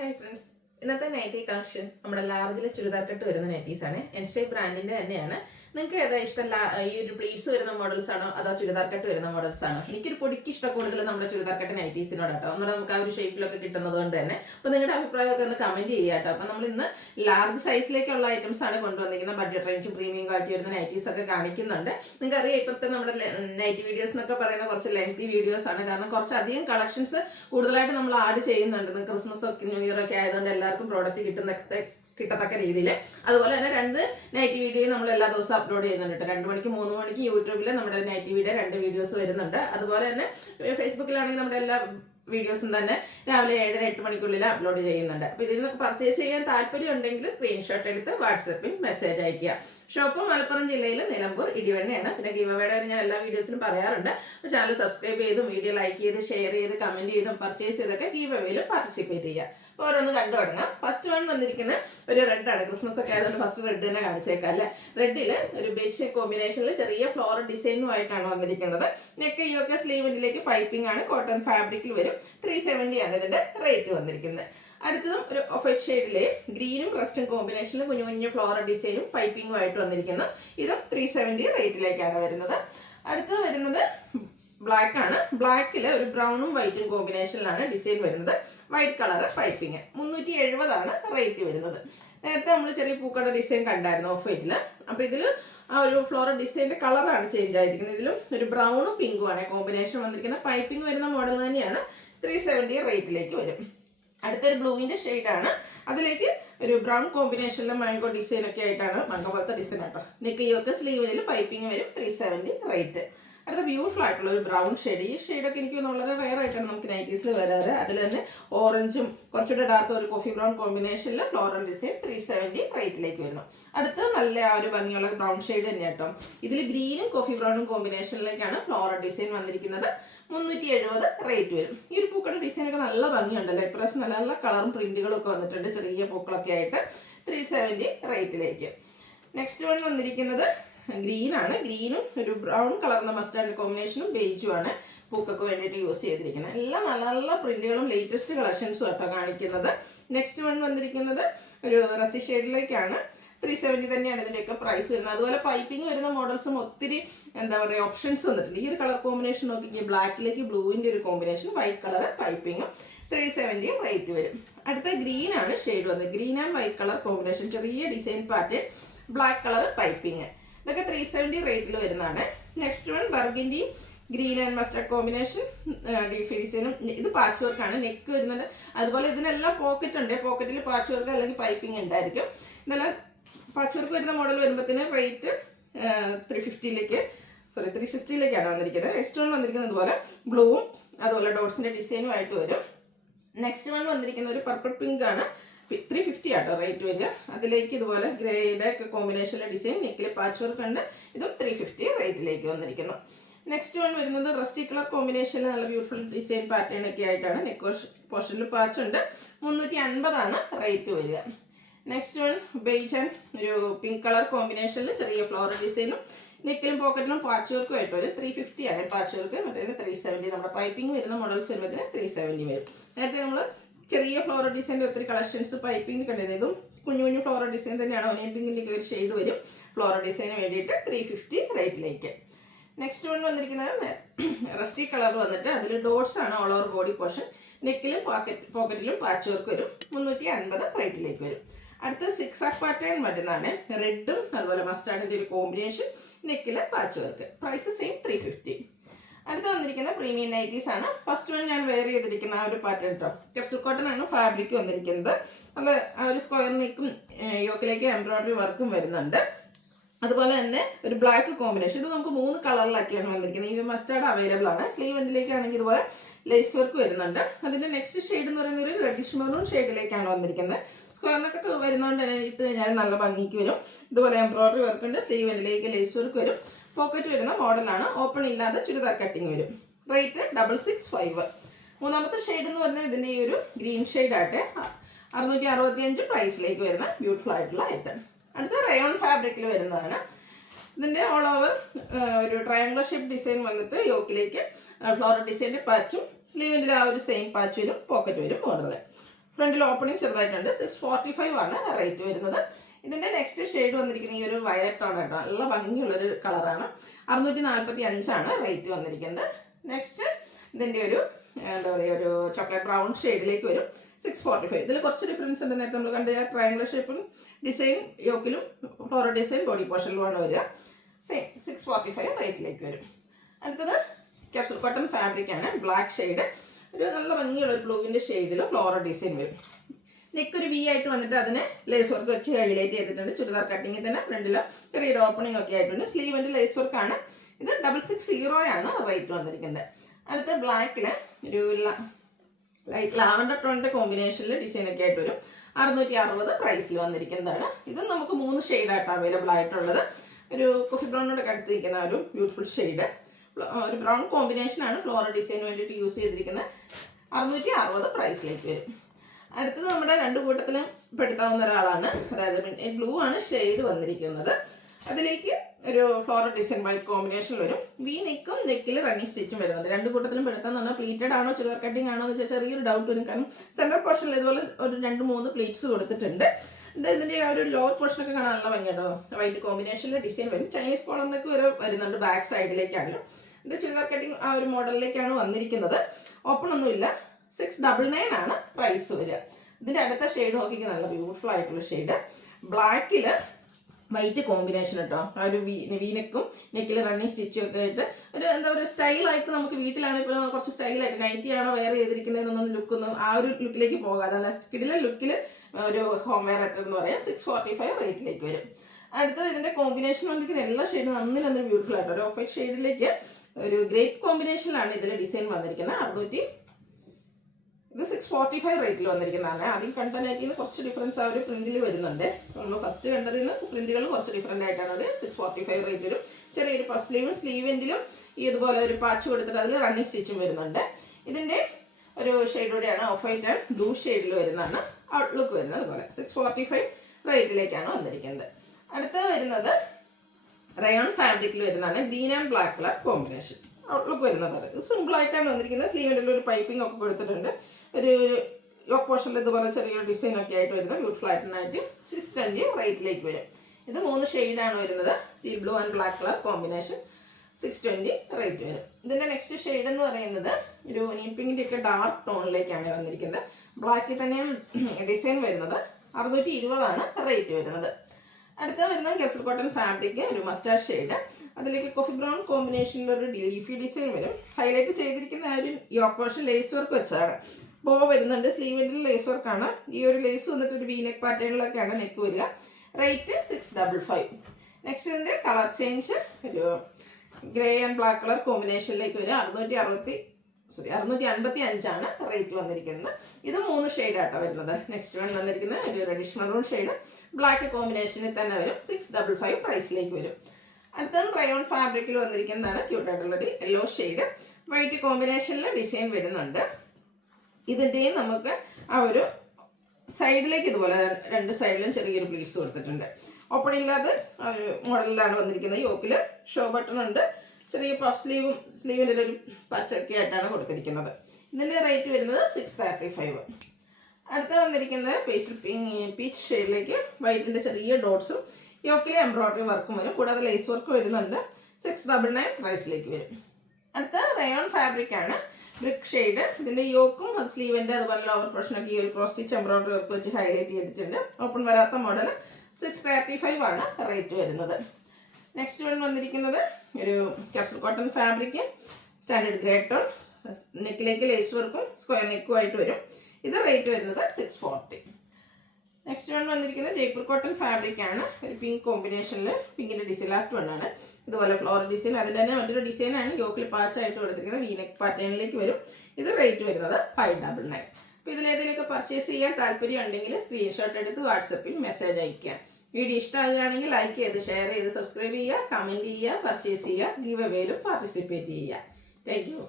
Hi friends, ഇന്നത്തെ nightie collection നമ്മുടെ ലാർജിലെ churidar cut വരുന്ന നൈറ്റീസ് ആണ്. എൻസ്റ്റൈ ബ്രാൻഡിന്റെ തന്നെയാണ്. നിങ്ങൾക്ക് ഏതാ ഇഷ്ടം? ഈ ഒരു പ്ലീറ്റ്സ് വരുന്ന മോഡൽസ് ആണോ അതോ ചുരിദാർ കട്ട് വരുന്ന മോഡൽസ് ആണോ? എനിക്കൊരു പൊടിക്ക് ഇഷ്ടം കൂടുതൽ നമ്മുടെ ചുരിദാർ കട്ട് നൈറ്റീസിനോടാട്ടോ. നമ്മുടെ നമുക്ക് ആ ഒരു ഷേപ്പിലൊക്കെ കിട്ടുന്നത് കൊണ്ട് തന്നെ. അപ്പോൾ നിങ്ങളുടെ അഭിപ്രായമൊക്കെ ഒന്ന് കമന്റ് ചെയ്യാട്ടോ. അപ്പോൾ നമ്മൾ ഇന്ന് ലാർജ് സൈസിലേക്കുള്ള ഐറ്റംസ് ആണ് കൊണ്ടുവന്നിരിക്കുന്നത്. ബഡ്ജറ്റ് റേഞ്ചും പ്രീമിയം ക്വാളിറ്റി വരുന്ന നൈറ്റീസ് ഒക്കെ കാണിക്കുന്നുണ്ട്. നിങ്ങൾക്ക് അറിയാം, ഇപ്പോഴത്തെ നമ്മുടെ നൈറ്റി വീഡിയോസ് എന്നൊക്കെ പറയുന്ന കുറച്ച് ലെങ്തി വീഡിയോസ് ആണ്. കാരണം കുറച്ചധികം കളക്ഷൻസ് കൂടുതലായിട്ട് നമ്മൾ ആഡ് ചെയ്യുന്നുണ്ട്. ക്രിസ്മസ് ഒക്കെ ന്യൂ ഇയർ ഒക്കെ ആയതുകൊണ്ട് എല്ലാവർക്കും പ്രോഡക്റ്റ് കിട്ടത്തക്ക രീതിയിൽ. അതുപോലെ തന്നെ 2 നൈറ്റി വീഡിയോ നമ്മൾ എല്ലാ ദിവസവും അപ്ലോഡ് ചെയ്യുന്നുണ്ട്. 2 മണിക്ക് 3 മണിക്ക് യൂട്യൂബിൽ നമ്മുടെ നൈറ്റി വീഡിയോ 2 വീഡിയോസ് വരുന്നുണ്ട്. അതുപോലെ തന്നെ ഫേസ്ബുക്കിലാണെങ്കിൽ നമ്മുടെ എല്ലാ വീഡിയോസും തന്നെ രാവിലെ 7-8 മണിക്കുള്ളിൽ അപ്ലോഡ് ചെയ്യുന്നുണ്ട്. അപ്പോൾ ഇതിൽ നിന്ന് പർച്ചേസ് ചെയ്യാൻ താല്പര്യം ഉണ്ടെങ്കിൽ സ്ക്രീൻഷോട്ട് എടുത്ത് വാട്സപ്പിൽ മെസ്സേജ് അയയ്ക്കുക. ഷോപ്പ് മലപ്പുറം ജില്ലയിൽ നിലമ്പൂർ ഇടിവണ്ണയാണ്. പിന്നെ ഗീവ് അവേയുടെ ഞാൻ എല്ലാ വീഡിയോസിലും പറയാറുണ്ട്. അപ്പോൾ ചാനൽ സബ്സ്ക്രൈബ് ചെയ്തും വീഡിയോ ലൈക്ക് ചെയ്ത് ഷെയർ ചെയ്ത് കമന്റ് ചെയ്തും പർച്ചേസ് ചെയ്തൊക്കെ ഗീവ് അവേയിലും പാർട്ടിസിപ്പേറ്റ് ചെയ്യുക. അപ്പോൾ ഓരോന്ന് കണ്ടു തുടങ്ങാം. ഫസ്റ്റ് വൺ വന്നിരിക്കുന്ന ഒരു റെഡാണ്. ക്രിസ്മസ് ഒക്കെ ആയതുകൊണ്ട് ഫസ്റ്റ് റെഡ് തന്നെ കാണിച്ചേക്കാം അല്ലേ. റെഡിൽ ഒരു ബേജ് കോമ്പിനേഷനിൽ ചെറിയ ഫ്ലോറൽ ഡിസൈനുമായിട്ടാണ് വന്നിരിക്കുന്നത്. നെക്ക് യോക്കെ സ്ലീവിലേക്ക് പൈപ്പിംഗ് ആണ്. കോട്ടൺ ഫാബ്രിക്കിൽ വരും. 370 ആണ് ഇതിന്റെ റേറ്റ് വന്നിരിക്കുന്നത്. അടുത്തതും ഒരു ഓഫ് വൈറ്റ് ഷെയ്ഡിലെ ഗ്രീനും റസ്റ്റും കോമ്പിനേഷനിൽ കുഞ്ഞു കുഞ്ഞു ഫ്ലോറൽ ഡിസൈനും പൈപ്പിംഗും ആയിട്ട് വന്നിരിക്കുന്നു. ഇതും 370 റേറ്റിലേക്കാണ് വരുന്നത്. അടുത്തത് വരുന്നത് ബ്ലാക്ക് ആണ്. ബ്ലാക്കിൽ ഒരു ബ്രൗണും വൈറ്റും കോമ്പിനേഷനിലാണ് ഡിസൈൻ വരുന്നത്. വൈറ്റ് കളർ പൈപ്പിംഗ് 370 ആണ് റേറ്റ് വരുന്നത്. നേരത്തെ നമ്മൾ ചെറിയ പൂക്കളുടെ ഡിസൈൻ കണ്ടായിരുന്നു ഓഫ് വൈറ്റിൽ. അപ്പോൾ ഇതിൽ ആ ഒരു ഫ്ലോറൽ ഡിസൈൻ്റെ കളറാണ് ചേഞ്ച് ആയിരിക്കുന്നത്. ഇതിലും ഒരു ബ്രൗണും പിങ്കും ആണ് കോമ്പിനേഷൻ വന്നിരിക്കുന്നത്. പൈപ്പിംഗ് വരുന്ന മോഡൽ തന്നെയാണ്. 370 റേറ്റിലേക്ക് വരും. അടുത്തൊരു ബ്ലൂവിൻ്റെ ഷെയ്ഡാണ്. അതിലേക്ക് ഒരു ബ്രൗൺ കോമ്പിനേഷനിലെ മാംഗോ ഡിസൈൻ ഒക്കെ ആയിട്ടാണ്. മാംഗോ പോലത്തെ ഡിസൈൻ ആട്ടോ. നെക്ക് സ്ലീവിൽ പൈപ്പിംഗ് വരും. 370 റേറ്റ്. അടുത്ത ബ്യൂട്ടിഫുൾ ആയിട്ടുള്ള ഒരു ബ്രൗൺ ഷെയ്ഡ്. ഈ ഷെയ്ഡൊക്കെ എനിക്ക് വളരെ റെയർ ആയിട്ടാണ് നമുക്ക് നൈറ്റീസിൽ വരാറ്. അതിൽ തന്നെ ഓറഞ്ചും കുറച്ചുകൂടെ ഡാർക്ക് ഒരു കോഫി ബ്രൗൺ കോമ്പിനേഷനിൽ ഫ്ലോറൽ ഡിസൈൻ 370 റേറ്റിലേക്ക് വരുന്നു. അടുത്ത് നല്ല ആ ഒരു ഭംഗിയുള്ള ബ്രൗൺ ഷെയ്ഡ് തന്നെ കേട്ടോ. ഇതിൽ ഗ്രീനും കോഫി ബ്രൗണും കോമ്പിനേഷനിലേക്കാണ് ഫ്ലോറൽ ഡിസൈൻ വന്നിരിക്കുന്നത്. 370 റേറ്റ് വരും. ഈ ഒരു പൂക്കളുടെ ഡിസൈനൊക്കെ നല്ല ഭംഗിയുണ്ടല്ലോ. ഇപ്രാവശ്യം നല്ല നല്ല കളറും പ്രിന്റുകളും ഒക്കെ വന്നിട്ടുണ്ട്. ചെറിയ പൂക്കളൊക്കെ ആയിട്ട് 370 റേറ്റിലേക്ക്. നെക്സ്റ്റ് വൺ വന്നിരിക്കുന്നത് ഗ്രീൻ ആണ്. ഗ്രീനും ഒരു ബ്രൗൺ കളർന്ന മസ്റ്റാർഡ് കോമ്പിനേഷനും ബേജും ആണ് പൂക്കൊക്കെ വേണ്ടിയിട്ട് യൂസ് ചെയ്തിരിക്കുന്നത്. എല്ലാം നല്ല നല്ല പ്രിന്റുകളും ലേറ്റസ്റ്റ് കളക്ഷൻസും ആട്ടോ കാണിക്കുന്നത്. നെക്സ്റ്റ് വൺ വന്നിരിക്കുന്നത് ഒരു റസി ഷെയ്ഡിലേക്കാണ്. 370 തന്നെയാണ് ഇതിൻ്റെയൊക്കെ പ്രൈസ് വരുന്നത്. അതുപോലെ പൈപ്പിംഗ് വരുന്ന മോഡൽസും ഒത്തിരി എന്താ പറയുക ഓപ്ഷൻസ് വന്നിട്ടുണ്ട്. ഈ ഒരു കളർ കോമ്പിനേഷൻ നോക്കിക്കുക. ബ്ലാക്കിലേക്ക് ബ്ലൂവിൻ്റെ ഒരു കോമ്പിനേഷൻ, വൈറ്റ് കളർ പൈപ്പിങ്ങും 370 റേറ്റ് വരും. അടുത്ത ഗ്രീൻ ആണ് ഷെയ്ഡ് വന്നത്. Green and white colour combination, ചെറിയ design pattern, black colour piping. ഇതൊക്കെ 370 റേറ്റിൽ വരുന്നതാണ്. നെക്സ്റ്റ് വൺ ബർഗിൻ്റെയും ഗ്രീൻ ആൻഡ് മസ്റ്റർഡ് കോമ്പിനേഷൻ ഡീഫ് ഡിസൈനും. ഇത് പാച്ച് വർക്കാണ്. നെക്ക് വരുന്നത്. അതുപോലെ ഇതിനെല്ലാം പോക്കറ്റ് ഉണ്ട്. പോക്കറ്റിൽ പാച്ച് വർക്ക് അല്ലെങ്കിൽ പൈപ്പിംഗ് ഉണ്ടായിരിക്കും. ഇതെല്ലാം പാച്ച് വർക്ക് വരുന്ന മോഡൽ വരുമ്പോഴത്തേന് റേറ്റ് 360ലേക്കാണ് വന്നിരിക്കുന്നത്. നെക്സ്റ്റ് വൺ വന്നിരിക്കുന്നത് ഇതുപോലെ ബ്ലൂവും അതുപോലെ ഡോട്ട്സിൻ്റെ ഡിസൈനും ആയിട്ട് വരും. നെക്സ്റ്റ് വൺ വന്നിരിക്കുന്ന ഒരു പർപ്പിൾ പിങ്ക് ആണ്. 350 ആട്ടോ റേറ്റ് വരിക. അതിലേക്ക് ഇതുപോലെ ഗ്രേയുടെ ഒക്കെ കോമ്പിനേഷനിലെ ഡിസൈൻ, നെക്കിൽ പാച്ച് വർക്ക് ഉണ്ട്. ഇതും 350 റേറ്റിലേക്ക് വന്നിരിക്കുന്നു. നെക്സ്റ്റ് വൺ വരുന്നത് റസ്റ്റി കളർ കോമ്പിനേഷനിൽ നല്ല ബ്യൂട്ടിഫുൾ ഡിസൈൻ പാറ്റേൺ ഒക്കെ ആയിട്ടാണ്. നെക്ക് പോർഷനിൽ പാച്ച് ഉണ്ട്. 350 ആണ് റേറ്റ് വരിക. നെക്സ്റ്റ് വൺ ബേജ് ആൻഡ് ഒരു പിങ്ക് കളർ കോമ്പിനേഷനിൽ ചെറിയ ഫ്ലോറൽ ഡിസൈനും നെക്കിലും പോക്കറ്റിലും പാച്ച് വർക്കും ആയിട്ട് വരും. 350 ആണ് പാച്ച് വർക്ക്. മറ്റേ 370. നമ്മുടെ പൈപ്പിംഗ് വരുന്ന മോഡൽസ് വരുമ്പോൾ 370 വരും. നേരത്തെ നമ്മൾ ചെറിയ ഫ്ലോറൽ ഡിസൈൻ്റെ ഒത്തിരി കളക്ഷൻസ് പൈപ്പിംഗ് കണ്ടിരുന്നത്. ഇതും കുഞ്ഞു കുഞ്ഞു ഫ്ലോറൽ ഡിസൈൻ തന്നെയാണ്. ഒനിയൻ പിങ്കിൻ്റെ ഒരു ഷെയ്ഡ് വരും ഫ്ലോറൽ ഡിസൈന് വേണ്ടിയിട്ട്. 350 റേറ്റിലേക്ക്. നെക്സ്റ്റ് വൺ വന്നിരിക്കുന്നത് റസ്റ്റി കളർ വന്നിട്ട് അതിൽ ഡോട്ട്സ് ആണ് ഓൾ ഓവർ ബോഡി പോർഷൻ. നെക്കിലും പോക്കറ്റിലും പാച്ച് വർക്ക് വരും. 350 റേറ്റിലേക്ക് വരും. അടുത്ത 6 പാറ്റേൺ വരുന്നതാണ്. റെഡും അതുപോലെ മസ്റ്റാർഡിൻ്റെ ഒരു കോമ്പിനേഷൻ, നെക്കിൽ പാച്ച് വർക്ക്. Price same 350. അടുത്ത് വന്നിരിക്കുന്ന പ്രീമിയം നൈറ്റീസ് ആണ്. ഫസ്റ്റ് വൺ ഞാൻ വെയർ ചെയ്തിരിക്കുന്ന ആ ഒരു പാറ്റേൺ കേട്ടോ. കെപ്സിൽ കോട്ടൺ ആണ് ഫാബ്രിക് വന്നിരിക്കുന്നത്. നല്ല ആ ഒരു സ്ക്വയർ നെക്കും യോക്കിലേക്ക് എംബ്രോയിഡറി വർക്കും വരുന്നുണ്ട്. അതുപോലെ തന്നെ ഒരു ബ്ലാക്ക് കോമ്പിനേഷൻ. ഇത് നമുക്ക് 3 കളറിലൊക്കെയാണ് വന്നിരിക്കുന്നത്. ഈ മസ്റ്റാർഡ് അവൈലബിൾ ആണ്. സ്ലീവ് എൻഡിലേക്കാണെങ്കിൽ ഇതുപോലെ ലേസ് വർക്ക് വരുന്നുണ്ട്. അതിൻ്റെ നെക്സ്റ്റ് ഷെയ്ഡ് എന്ന് പറയുന്ന ഒരു റെഡിഷ് മെറൂൺ ഷെയ്ഡിലേക്കാണ് വന്നിരിക്കുന്നത്. സ്ക്വയറിനൊക്കെ വരുന്നതുകൊണ്ട് തന്നെ ഇട്ട് കഴിഞ്ഞാൽ നല്ല ഭംഗിക്ക് വരും. ഇതുപോലെ എംബ്രോയിഡറി വർക്ക് ഉണ്ട്. സ്ലീവ് എൻഡിലേക്ക് ലേസ് വർക്ക് വരും. പോക്കറ്റ് വരുന്ന മോഡലാണ്. ഓപ്പൺ ഇല്ലാതെ ചുരിദാർ കട്ടിങ് വരും. റേറ്റ് 665. മൂന്നാമത്തെ ഷെയ്ഡ് എന്ന് പറഞ്ഞാൽ ഇതിൻ്റെ ഈ ഒരു ഗ്രീൻ ഷെയ്ഡ് ആട്ടെ. 665 പ്രൈസിലേക്ക് വരുന്ന ബ്യൂട്ടിഫുൾ ആയിട്ടുള്ള ഐറ്റം. അടുത്ത റയോൺ ഫാബ്രിക്കിൽ വരുന്നതാണ്. ഇതിൻ്റെ ഓൾ ഓവർ ഒരു ട്രയാംഗുലർ ഷേപ്പ് ഡിസൈൻ വന്നിട്ട് യോക്കിലേക്ക് ഫ്ലോറൽ ഡിസൈൻ്റെ പാച്ചും സ്ലീവിൻ്റെ ആ ഒരു സെയിം പാച്ച് വരും. പോക്കറ്റ് വരും കൂടുതൽ. ഫ്രണ്ടിൽ ഓപ്പണിംഗ് ചെറുതായിട്ടുണ്ട്. 645 ആണ് റേറ്റ് വരുന്നത്. ഇതിൻ്റെ നെക്സ്റ്റ് ഷെയ്ഡ് വന്നിരിക്കുന്നത് ഈ ഒരു വയലറ്റ് ആണ് കേട്ടോ, നല്ല ഭംഗിയുള്ളൊരു കളറാണ്. 645 ആണ് റേറ്റ് വന്നിരിക്കുന്നത്. നെക്സ്റ്റ് ഇതിൻ്റെ ഒരു എന്താ പറയുക, ഒരു ചോക്ലേറ്റ് ബ്രൗൺ ഷെയ്ഡിലേക്ക് വരും. 645. ഇതിൽ കുറച്ച് ഡിഫറൻസ് ഉണ്ട്. നേരത്തെ നമ്മൾ കണ്ട ട്രയാങ്കുലർ ഷേപ്പും ഡിസൈൻ യോക്കിലും ഫ്ലോറൽ ഡിസൈൻ ബോഡി പോർഷനിലുമാണ് വരിക. സെയിം 645 റേറ്റിലേക്ക് വരും. അടുത്തത് ക്യാപ്സൂൾ കോട്ടൺ ഫാബ്രിക് ആണ്, ബ്ലാക്ക് ഷെയ്ഡ്, ഒരു നല്ല ഭംഗിയുള്ള ഒരു ബ്ലൂവിൻ്റെ ഷെയ്ഡിൽ ഫ്ലോറൽ ഡിസൈൻ വരും. നെക്ക് ഒരു വി ആയിട്ട് വന്നിട്ട് അതിനെ ലേസ് വർക്ക് വെച്ച് ഹൈലൈറ്റ് ചെയ്തിട്ടുണ്ട്. ചുരിദാർ കട്ടിങ്ങിൽ തന്നെ ഫ്രണ്ടിൽ ചെറിയൊരു ഓപ്പണിംഗ് ഒക്കെ ആയിട്ടുണ്ട്. സ്ലീവിൻ്റെ ലേസ് വർക്കാണ്. ഇത് 660 ആണ് റേറ്റ് വന്നിരിക്കുന്നത്. അടുത്ത ബ്ലാക്കിൽ ഒരു ലൈറ്റ് ലാവൻഡർ ടോണിൻ്റെ കോമ്പിനേഷനിൽ ഡിസൈനൊക്കെ ആയിട്ട് വരും. 660 പ്രൈസിൽ വന്നിരിക്കുന്നതാണ്. ഇത് നമുക്ക് 3 ഷെയ്ഡായിട്ട് അവൈലബിൾ ആയിട്ടുള്ളത്. ഒരു കോഫി ബ്രൗണിനോട് അടുത്തിരിക്കുന്ന ഒരു ബ്യൂട്ടിഫുൾ ഷെയ്ഡ്, ഒരു ബ്രൗൺ കോമ്പിനേഷനാണ് ഫ്ലോറൽ ഡിസൈന് വേണ്ടിയിട്ട് യൂസ് ചെയ്തിരിക്കുന്നത്. 660 പ്രൈസിലേക്ക് വരും. അടുത്തത് നമ്മുടെ 2 കൂട്ടത്തിലും പെടുത്താവുന്ന ഒരാളാണ്. അതായത് ബ്ലൂ ആണ് ഷെയ്ഡ് വന്നിരിക്കുന്നത്. അതിലേക്ക് ഒരു ഫ്ലോറൽ ഡിസൈൻ വൈറ്റ് കോമ്പിനേഷൻ വരും. വി നെക്കും നെക്കിൽ റണ്ണിങ് സ്റ്റിച്ചും വരുന്നുണ്ട്. 2 കൂട്ടത്തിലും പെടുത്താന്ന് പറഞ്ഞാൽ പ്ലീറ്റഡ് ആണോ ചുരിദാർ കട്ടിങ് ആണോ എന്ന് വെച്ചാൽ ചെറിയൊരു ഡൗട്ട് വരും. കാരണം സെൻട്രൽ പോർഷനിൽ ഇതുപോലെ ഒരു 2-3 പ്ലീറ്റ്സ് കൊടുത്തിട്ടുണ്ട്. ഇതിൻ്റെ ആ ഒരു ലോവർ പോർഷനൊക്കെ കാണാൻ നല്ല ഭംഗിയാട്ടോ. വൈറ്റ് കോമ്പിനേഷനിൽ ഡിസൈൻ വരും. ചൈനീസ് കോളറിനൊക്കെ ഒരു വരുന്നുണ്ട് ബാക്ക് സൈഡിലേക്കാണ്. ഇത് ചുരിദാർ കട്ടിങ് ആ ഒരു മോഡലിലേക്കാണ് വന്നിരിക്കുന്നത്. ഓപ്പൺ ഒന്നുമില്ല. 699 ആണ് പ്രൈസ് വരിക. ഇതിൻ്റെ അടുത്ത ഷെയ്ഡ് നോക്കിക്ക്, നല്ല ബ്യൂട്ടിഫുൾ ആയിട്ടുള്ള ഷെയ്ഡ്, ബ്ലാക്കിൽ വൈറ്റ് കോമ്പിനേഷൻ കേട്ടോ. ആ ഒരു വീനെക്കും നെക്കിൽ റണ്ണിങ് സ്റ്റിച്ചും ഒക്കെ ആയിട്ട് ഒരു എന്താ പറയുക സ്റ്റൈലായിട്ട് നമുക്ക് വീട്ടിലാണെങ്കിൽ ഇപ്പോൾ കുറച്ച് സ്റ്റൈലായിട്ട് നൈറ്റി ആണോ വെയർ ചെയ്തിരിക്കുന്നതെന്നൊന്നും ലുക്കൊന്നും ആ ഒരു ലുക്കിലേക്ക് പോകാതെ കിടിലൻ ലുക്കിൽ ഒരു ഹോം വെയർ ഐറ്റം എന്ന് പറയാം. 645 റേറ്റിലേക്ക് വരും. അടുത്തത് ഇതിൻ്റെ കോമ്പിനേഷൻ വന്നിരിക്കുന്ന എല്ലാ ഷെയ്ഡും നന്നൊരു ബ്യൂട്ടിഫുൾ ആയിട്ട് ഒരു ഓഫ് വൈറ്റ് ഷെയ്ഡിലേക്ക് ഒരു ഗ്രേപ്പ് കോമ്പിനേഷനിലാണ് ഇതിൽ ഡിസൈൻ വന്നിരിക്കുന്നത്. ഇത് 645 റേറ്റിൽ വന്നിരിക്കുന്നതാണ്. ആദ്യം കണ്ട നൈറ്റിന് കുറച്ച് ഡിഫറൻസ് ആ ഒരു പ്രിന്റിൽ വരുന്നുണ്ട്. നമ്മൾ ഫസ്റ്റ് കണ്ടതിൽ നിന്ന് പ്രിന്റുകൾ കുറച്ച് ഡിഫറൻ്റ് ആയിട്ടാണ്. ഒരു 645 റേറ്റ് വരും. ചെറിയൊരു പഫ് സ്ലീവെൻറ്റിലും ഈ ഇതുപോലെ ഒരു പാച്ച് കൊടുത്തിട്ട് അതിൽ റണ്ണിങ് സ്റ്റിച്ചും വരുന്നുണ്ട്. ഇതിൻ്റെ ഒരു ഷെയ്ഡോടെയാണ് ഓഫ് വൈറ്റ് ആൻഡ് ബ്ലൂ ഷെയ്ഡിൽ വരുന്നതാണ് ഔട്ട്ലുക്ക് വരുന്നത്. അതുപോലെ 645 റേറ്റിലേക്കാണ് വന്നിരിക്കുന്നത്. അടുത്ത് വരുന്നത് റയോൺ ഫാബ്രിക്കിൽ വരുന്നതാണ്. Green and black colour combination outlook വരുന്നത്. ഇത് സിമ്പിളായിട്ടാണ് വന്നിരിക്കുന്നത്. സ്ലീവിൻ്റെ ഒരു പൈപ്പിംഗ് ഒക്കെ കൊടുത്തിട്ടുണ്ട്. ഒരു യോക്ക് പോർഷനിൽ ഇതുപോലെ ചെറിയൊരു ഡിസൈൻ ഒക്കെ ആയിട്ട് വരുന്നത് ബ്യൂട്ടിഫുൾ ആയിട്ട് 620 റേറ്റിലേക്ക് വരും. ഇത് 3 ഷെയ്ഡാണ് വരുന്നത്. Tea blue and black colour combination 620 rate വരും. ഇതിൻ്റെ നെക്സ്റ്റ് ഷെയ്ഡ് എന്ന് പറയുന്നത് ഒരു നീപ്പിങ്ങിൻ്റെ ഒക്കെ ഡാർക്ക് ടോണിലേക്കാണ് വന്നിരിക്കുന്നത്. ബ്ലാക്കിൽ തന്നെ ഡിസൈൻ വരുന്നത്. 620 ആണ് റേറ്റ് വരുന്നത്. അടുത്ത വരുന്നത് ക്യാപ്സൂൾ കോട്ടൺ ഫാബ്രിക്, ഒരു മസ്റ്റാർഡ് ഷെയ്ഡ്, അതിലേക്ക് കോഫി ബ്രൗൺ കോമ്പിനേഷനിലൊരു ലീഫി ഡിസൈൻ വരും. ഹൈലൈറ്റ് ചെയ്തിരിക്കുന്ന ആ ഒരു യോക്ക് പോർഷൻ ലേസ് വർക്ക് വെച്ചാണ്. ബോ വരുന്നുണ്ട്. സ്ലീവിൻ്റെ ലേസ് വർക്കാണ്. ഈ ഒരു ലേസ് വന്നിട്ട് ഒരു വീനെക്ക് പാറ്റേണിലൊക്കെയാണ് നെക്ക് വരിക. റേറ്റ് 655. നെക്സ്റ്റ് ഇതിൻ്റെ കളർ ചേഞ്ച് ഒരു ഗ്രേ ആൻഡ് ബ്ലാക്ക് കളർ കോമ്പിനേഷനിലേക്ക് വരും. 655 ആണ് റേറ്റ് വന്നിരിക്കുന്നത്. ഇത് 3 ഷെയ്ഡാട്ടോ വരുന്നത്. നെക്സ്റ്റ് വൺ വന്നിരിക്കുന്നത് ഒരു റെഡിഷ് മെറൂൺ ഷെയ്ഡ്, ബ്ലാക്ക് കോമ്പിനേഷനിൽ തന്നെ വരും. 655 പ്രൈസിലേക്ക് വരും. അടുത്തത് റയോൺ ഫാബ്രിക്കിൽ വന്നിരിക്കുന്നതാണ്. ക്യൂട്ടായിട്ടുള്ളൊരു യെല്ലോ ഷെയ്ഡ്, വൈറ്റ് കോമ്പിനേഷനിൽ ഡിസൈൻ വരുന്നുണ്ട്. ഇതിൻ്റെയും നമുക്ക് ആ ഒരു സൈഡിലേക്ക് ഇതുപോലെ 2 സൈഡിലും ചെറിയൊരു പ്ലീറ്റ്സ് കൊടുത്തിട്ടുണ്ട്. ഓപ്പൺ ഇല്ലാതെ ആ ഒരു മോഡലിലാണ് വന്നിരിക്കുന്നത്. യോക്കിൽ ഷോ ബട്ടൺ ഉണ്ട്. ചെറിയ പഫ് സ്ലീവിൻ്റെ ഒരു പച്ചൊക്കെ ആയിട്ടാണ് കൊടുത്തിരിക്കുന്നത്. ഇതിൻ്റെ റേറ്റ് വരുന്നത് 635. അടുത്ത വന്നിരിക്കുന്നത് പേസ്റ്റൽ പീച്ച് ഷെയ്ഡിലേക്ക് വൈറ്റിൻ്റെ ചെറിയ ഡോട്ട്സും യോക്കിലെ എംബ്രോയിഡറി വർക്കും വരും. കൂടാതെ ലേസ് വർക്ക് വരുന്നുണ്ട്. 699 പ്രൈസിലേക്ക് വരും. അടുത്ത റയോൺ ഫാബ്രിക് ആണ്, ബ്രിക്ക് ഷെയ്ഡ്. ഇതിൻ്റെ യോക്കും സ്ലീവിൻ്റെ അതുപോലെ ലോവർ പോർഷനൊക്കെ ഈ ഒരു ക്രോസ് സ്റ്റിച്ച് എംബ്രോയിഡറി വർക്ക് വെച്ച് ഹൈലൈറ്റ് ചെയ്തിട്ടുണ്ട്. ഓപ്പൺ വരാത്ത മോഡൽ 635 ആണ് റേറ്റ് വരുന്നത്. നെക്സ്റ്റ് വൺ വന്നിരിക്കുന്നത് ഒരു capsule cotton fabric, standard grey tone, നെക്കിലേക്ക് ലേസ് വർക്കും സ്ക്വയർ നെക്കും ആയിട്ട് വരും. ഇത് റേറ്റ് വരുന്നത് 640. നെക്സ്റ്റ് വൺ വന്നിരിക്കുന്നത് ജയ്പൂർ കോട്ടൺ ഫാബ്രിക് ആണ്. ഒരു പിങ്ക് കോമ്പിനേഷനിൽ പിങ്കിൻ്റെ ഡിസൈൻ ലാസ്റ്റ് വണ്ണാണ്. ഇതുപോലെ ഫ്ലോറൽ ഡിസൈൻ, അതിൽ തന്നെ മറ്റൊരു ഡിസൈനാണ് യോക്കിൽ പാച്ചായിട്ട് കൊടുത്തിരിക്കുന്നത്. വീനെക്ക് പാറ്റേണിലേക്ക് വരും. ഇത് റേറ്റ് വരുന്നത് 599. അപ്പോൾ ഇതിലേതിലൊക്കെ പർച്ചേസ് ചെയ്യാൻ താല്പര്യം ഉണ്ടെങ്കിൽ സ്ക്രീൻഷോട്ട് എടുത്ത് വാട്സപ്പിൽ മെസ്സേജ് അയയ്ക്കുക. വീഡിയോ ഇഷ്ടമാകുകയാണെങ്കിൽ ലൈക്ക് ചെയ്ത് ഷെയർ ചെയ്ത് സബ്സ്ക്രൈബ് ചെയ്യുക, കമൻറ്റ് ചെയ്യുക, പർച്ചേസ് ചെയ്യുക, ഗീവ് അവേയിലും പാർട്ടിസിപ്പേറ്റ് ചെയ്യുക. Thank you.